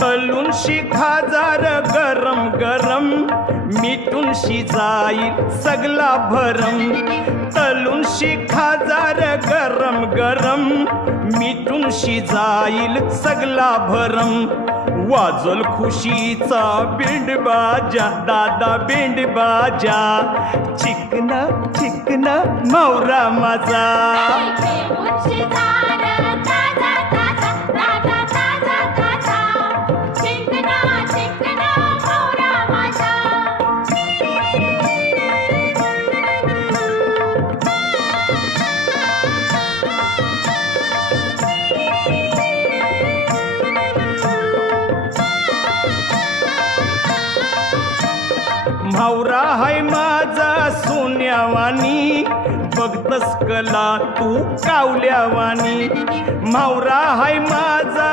तलून शिखाजार गरम गरम मिटून शिजाईल सगला भरम तलून शिखाजार गरम गरम मिटून शिजाईल सगला भरम वाजल खुशीचा बेंड बाजा दादा बेंड बाजा चिकना चिकना मावरा माझा मावरा हाय माझा सोन्यावानी बघतस कला तू कावल्यावानी मावरा हाय माझा